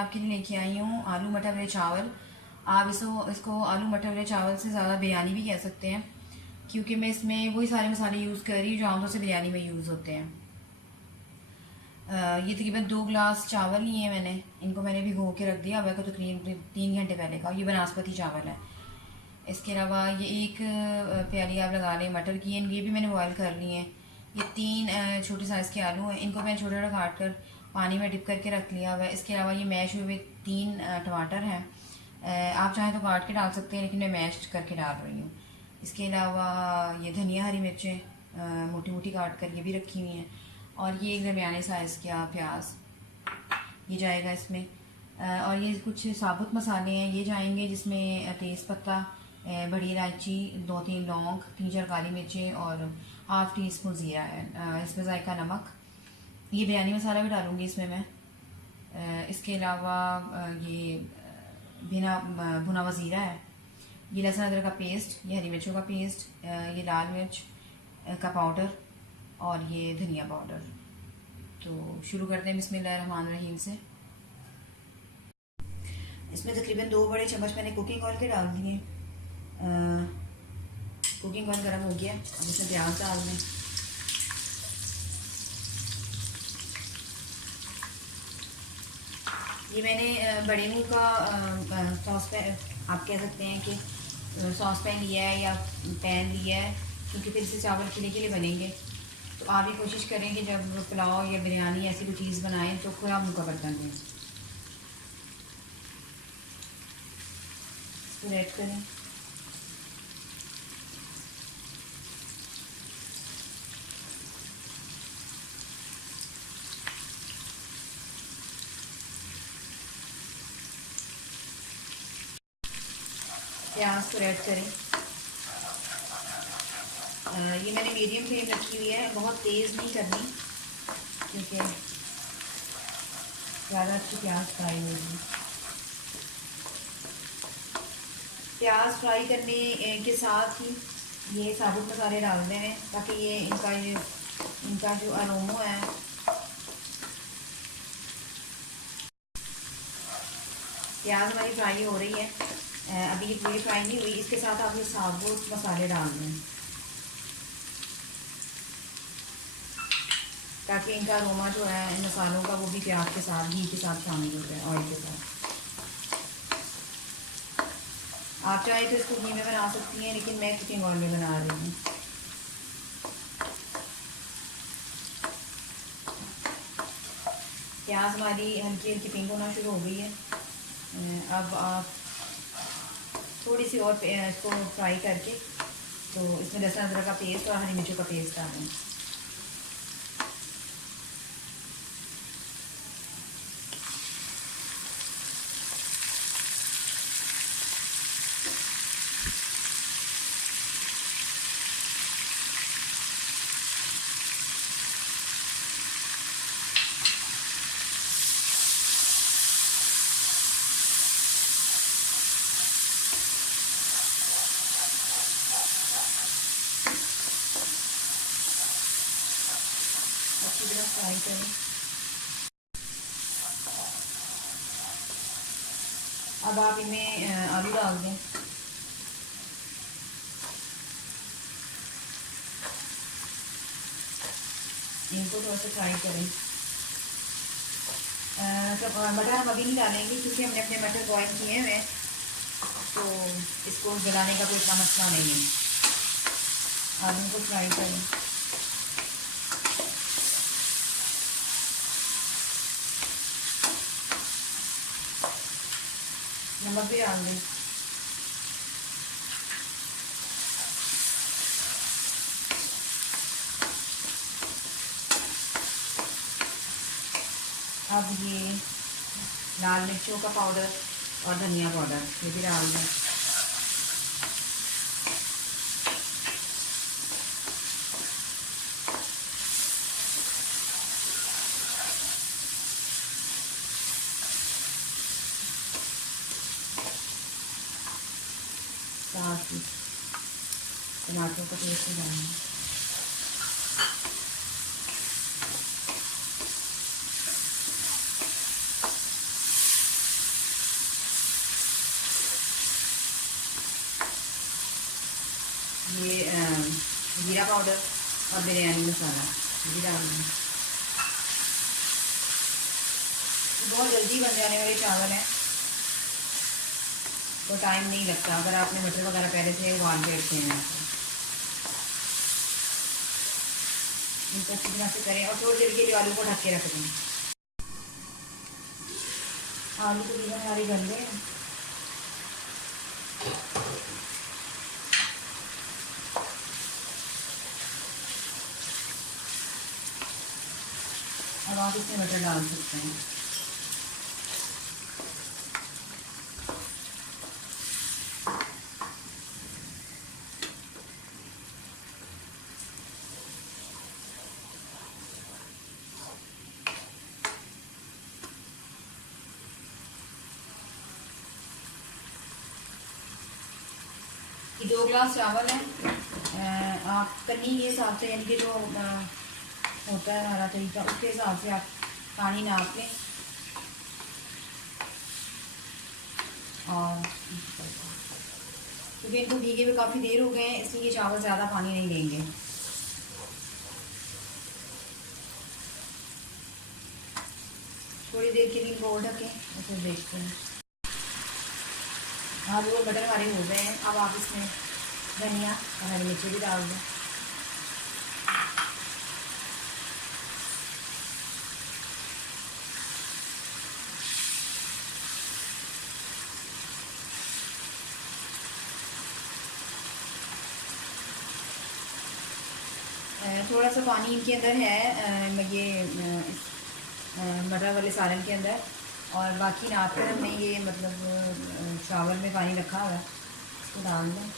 आपके लिए लेके आई हूँ आलू मटर वाले चावल। आप इसको आलू मटर वाले चावल से ज़्यादा बिरयानी भी कह सकते हैं, क्योंकि मैं इसमें वही सारे मसाले यूज़ कर रही हूँ जो आमतौर से बिरयानी में यूज़ होते हैं। ये तकरीबन 2 गिलास चावल लिए हैं मैंने। इनको मैंने भिगो के रख दिया, वह तो तकरीबन 3 घंटे पहले का। ये बनास्पति चावल है। इसके अलावा ये एक प्याली आप लगा लें मटर की, ये भी मैंने बॉयल कर लिए हैं। ये 3 छोटे साइज़ के आलू हैं, इनको मैंने छोटा छोटा काट कर पानी में डिप करके रख लिया हुआ है। इसके अलावा ये मैश हुए 3 टमाटर हैं। आप चाहें तो काट के डाल सकते हैं, लेकिन मैं मैश करके डाल रही हूँ। इसके अलावा ये धनिया, हरी मिर्चें मोटी मोटी काट कर ये भी रखी हुई हैं। और ये एक दरमियाने साइज़ का प्याज ये जाएगा इसमें। और ये कुछ साबुत मसाले हैं, ये जाएंगे जिसमें तेज़पत्ता, बड़ी इलायची, 2-3 लौंग, 3-4 काली मिर्चें और हाफ़ टी स्पून ज़ीरा है। इसमें जायका नमक। ये बिरयानी मसाला भी डालूँगी इसमें मैं। इसके अलावा ये भुना भुना हुआ ज़ीरा है, ये लहसुन अदरक का पेस्ट, ये हरी मिर्चों का पेस्ट, ये लाल मिर्च का पाउडर और ये धनिया पाउडर। तो शुरू करते हैं बिस्मिल्लाहिर्रहमानिर्रहीम से। इसमें तकरीबन 2 बड़े चम्मच मैंने कुकिंग ऑयल के डाल दिए। कुकिंग ऑयल गर्म हो गया, अब इसमें प्याज डाल दें। ये मैंने बड़े मुँह का सॉस पैन, आप कह सकते हैं कि सॉस पैन लिया है या पैन लिया है, क्योंकि फिर इससे चावल खिले बनेंगे। तो आप भी कोशिश करें कि जब पुलाव या बिरयानी ऐसी कोई चीज़ बनाएं तो खुला मुँह का बर्तन दें। इसको ऐड करें। प्याज को ऐड करें। ये मैंने मीडियम फ्लेम रखी हुई है, बहुत तेज़ नहीं करनी, क्योंकि ज़्यादा अच्छी प्याज फ्राई होगी। प्याज फ्राई करने के साथ ही ये साबुत मसाले डाल दें हैं, ताकि ये इनका जो अरोमा है, प्याज हमारी फ्राई हो रही है। अभी ये पूरी फ्राई नहीं हुई, इसके साथ आप ये साबुत मसाले डाल दें, ताकि इनका अरोमा जो है इन मसालों का वो भी प्याज के साथ, घी के साथ शामिल हो जाए, ऑयल के साथ। आप चाहे तो इसको घी में बना सकती हैं, लेकिन मैं कुकिंग ऑयल में बना रही हूँ। प्याज हमारी हल्की हल्की पिंक होना शुरू हो गई है। अब आप थोड़ी सी और इसको फ्राई करके तो इसमें लहसुन अदरक का पेस्ट और हरी मिर्चों का पेस्ट डालें। अच्छी तरह फ्राई करें। अब आप इनमें आलू डाल दें। इनको थोड़ा सा फ्राई करें। मटर हम अभी नहीं डालेंगे, क्योंकि हमने अपने मटर बॉयल किए हैं, तो इसको जलाने का कोई इतना मसला नहीं है। आलू को फ्राई करें। नमक भी डाल दें। अब ये लाल मिर्चों का पाउडर और धनिया पाउडर ये भी डाल दें। साथ ही टमाटर का पेस्ट भी डालना। ये जीरा पाउडर और बिरयानी मसाला ये डाल दें। बहुत जल्दी बन जाने वाले चावल हैं, तो टाइम नहीं लगता अगर आपने मटर वगैरह पहले से उबाल के रखे हैं। इनको अच्छी तरह से करें और थोड़ी देर के लिए आलू को ढक के रख दें। आलू को भी हमारी बन गए। अब आप इसमें मटर डाल सकते हैं। ये 2 गिलास चावल हैं। आप कन्नी के हिसाब से, यानी कि जो होता है हमारा तरीका, उसके हिसाब से आप पानी नाप लें। और क्योंकि इनको भीगे हुए काफ़ी देर हो गए हैं, इसलिए चावल ज़्यादा पानी नहीं लेंगे। थोड़ी देर के लिए इनको और ढकें और फिर देखते हैं। आलू और मटर हमारे हो गए हैं। अब आप इसमें धनिया और हरी मिर्ची भी डाल दें। थोड़ा सा पानी इनके अंदर है, ये मटर वाले सालन के अंदर, और बाकी नाप कर हमने ये मतलब चावल में पानी रखा हुआ है, इसको डाल दें।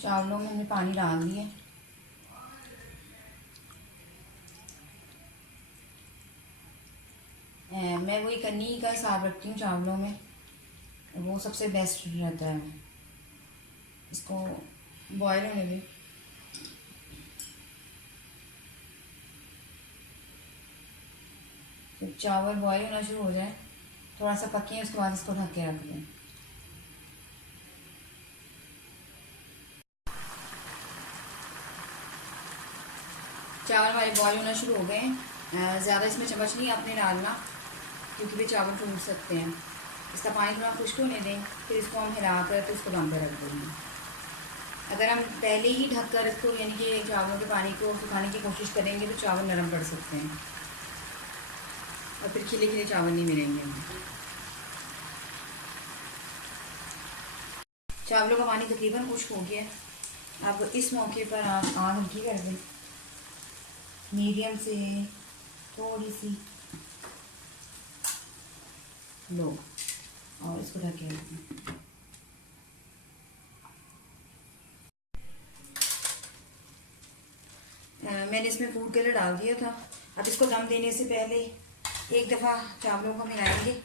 चावलों में हमने पानी डाल दिया। मैं वही कन्नी का हिसाब रखती हूँ चावलों में, वो सबसे बेस्ट रहता है। इसको बॉयल होने दें। जब चावल बॉयल होना शुरू हो जाए, थोड़ा सा पकें, उसके बाद इसको ढक के रख दें। चावल हमारे बॉयल होना शुरू हो गए हैं। ज़्यादा इसमें चम्मच नहीं आपने डालना, क्योंकि वे चावल टूट सकते हैं। इसका पानी थोड़ा खुश्क होने दें, फिर इसको हम हिला कर तो इसको दम पर रख देंगे। अगर हम पहले ही ढक कर इसको, यानी कि चावलों के पानी को सुखाने की कोशिश करेंगे, तो चावल नरम पड़ सकते हैं और फिर खिले खिले चावल नहीं मिलेंगे हमें। चावलों का पानी तकरीबन खुश्क हो गया। अब इस मौके पर आप आग हल्की कर दें, मीडियम से थोड़ी सी लो, और इसको ढक के रखें। मैंने इसमें फूड कलर डाल दिया था। अब इसको दम देने से पहले एक दफ़ा चावलों को मिलाएंगे।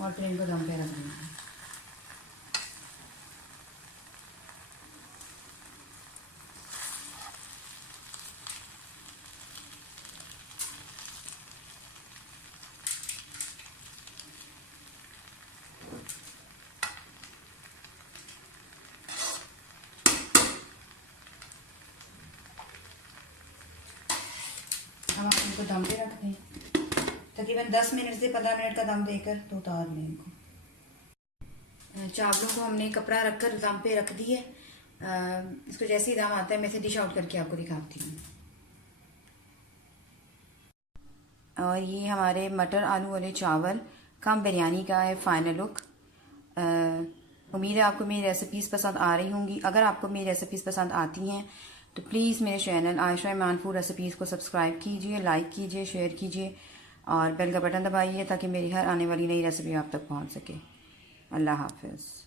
और फिर इनको दम पे रख देंगे। अब आप इनको दम पे रख दें, तकरीबन 10 मिनट से 15 मिनट का दम देकर तो उतार लें इनको। चावलों को हमने कपड़ा रखकर दम पे रख दिए। इसको जैसे ही दम आता है मैं इसे डिश आउट करके आपको दिखाती हूँ। और ये हमारे मटर आलू वाले चावल कम बिरयानी का है फाइनल लुक। उम्मीद है आपको मेरी रेसिपीज़ पसंद आ रही होंगी। अगर आपको मेरी रेसिपीज़ पसंद आती हैं तो प्लीज़ मेरे चैनल आयशा ईमान फूड रेसिपीज़ को सब्सक्राइब कीजिए, लाइक कीजिए, शेयर कीजिए और बेल का बटन दबाइए ताकि मेरी हर आने वाली नई रेसिपी आप तक पहुंच सके। अल्लाह हाफिज़।